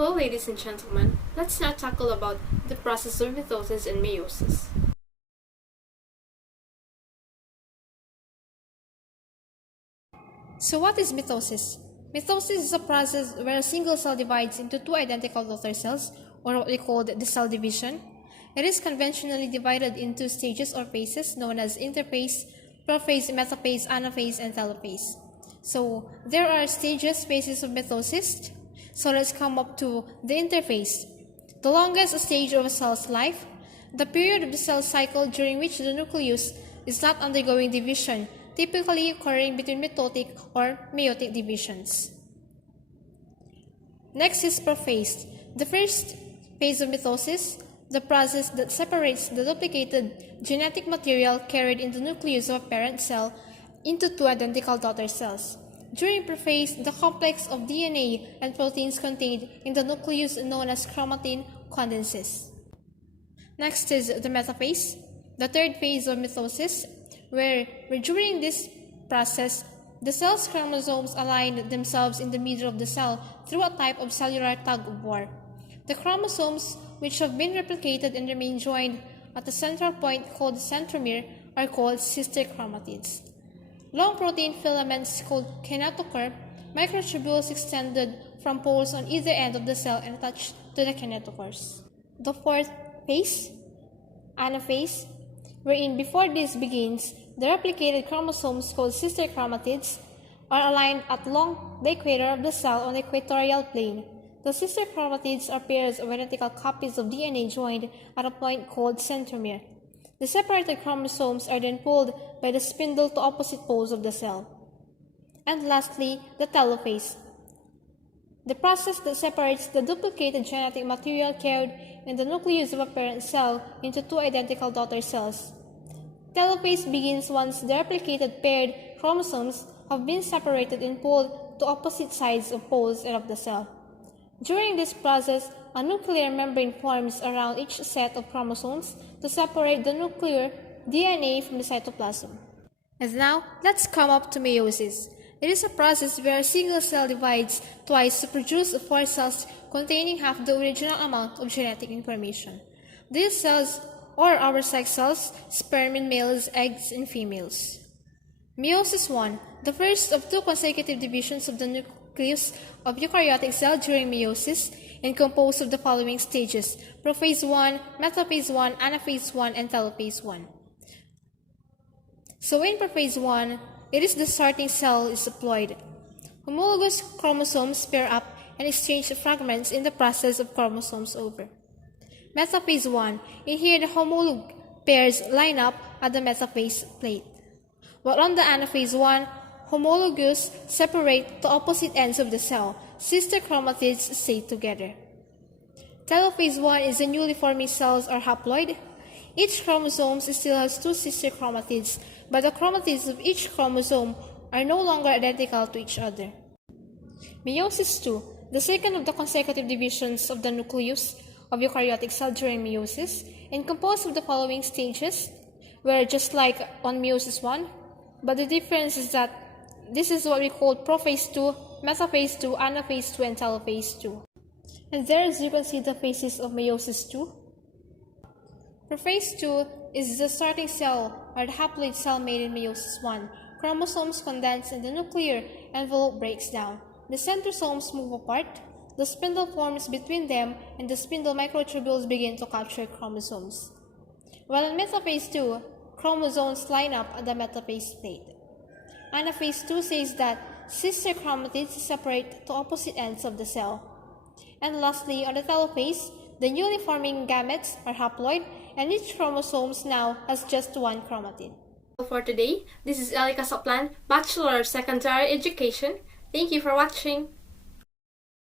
Hello ladies and gentlemen, let's now tackle about the process of mitosis and meiosis. So what is mitosis? Mitosis is a process where a single cell divides into two identical daughter cells, or what we call the cell division. It is conventionally divided into stages or phases known as interphase, prophase, metaphase, anaphase, and telophase. So there are phases of mitosis. So let's come up to the interphase. The longest stage of a cell's life, the period of the cell cycle during which the nucleus is not undergoing division, typically occurring between mitotic or meiotic divisions. Next is prophase. The first phase of mitosis, the process that separates the duplicated genetic material carried in the nucleus of a parent cell into two identical daughter cells. During prophase, the complex of DNA and proteins contained in the nucleus known as chromatin condenses. Next is the metaphase, the third phase of mitosis, where during this process, the cell's chromosomes align themselves in the middle of the cell through a type of cellular tug-of-war. The chromosomes, which have been replicated and remain joined at a central point called the centromere, are called sister chromatids. Long protein filaments called kinetochore, microtubules extended from poles on either end of the cell and attached to the kinetochores. The fourth phase, anaphase, wherein before this begins, the replicated chromosomes called sister chromatids are aligned along the equator of the cell on the equatorial plane. The sister chromatids are pairs of identical copies of DNA joined at a point called centromere. The separated chromosomes are then pulled by the spindle to opposite poles of the cell. And lastly, the telophase, the process that separates the duplicated genetic material carried in the nucleus of a parent cell into two identical daughter cells. Telophase begins once the replicated paired chromosomes have been separated and pulled to opposite sides of poles of the cell. During this process, a nuclear membrane forms around each set of chromosomes to separate the nuclear DNA from the cytoplasm. And now, let's come up to meiosis. It is a process where a single cell divides twice to produce four cells containing half the original amount of genetic information. These cells are our sex cells, sperm in males, eggs in females. Meiosis 1, the first of two consecutive divisions of the nucleus of eukaryotic cell during meiosis, and composed of the following stages: prophase 1, metaphase 1, anaphase 1, and telophase 1. So in prophase 1, it is the starting cell is diploid. Homologous chromosomes pair up and exchange fragments in the process of chromosomes over. Metaphase 1, in here the homolog pairs line up at the metaphase plate. While on the anaphase 1, homologous separate to opposite ends of the cell. Sister chromatids stay together. Telophase 1 is the newly forming cells are haploid. Each chromosome still has two sister chromatids, but the chromatids of each chromosome are no longer identical to each other. Meiosis 2, the second of the consecutive divisions of the nucleus of eukaryotic cell during meiosis, and composed of the following stages, where just like on meiosis 1, but the difference is that this is what we call prophase 2, metaphase 2, anaphase 2, and telophase 2. And there, as you can see, the phases of meiosis 2. Prophase 2 is the starting cell or the haploid cell made in meiosis 1. Chromosomes condense and the nuclear envelope breaks down. The centrosomes move apart. The spindle forms between them, and the spindle microtubules begin to capture chromosomes. While in metaphase 2, chromosomes line up at the metaphase plate. Anaphase 2 says that sister chromatids separate to opposite ends of the cell. And lastly, on the telophase, the newly forming gametes are haploid, and each chromosome now has just one chromatid. For today, this is Ellie Casaplan, Bachelor of Secondary Education. Thank you for watching.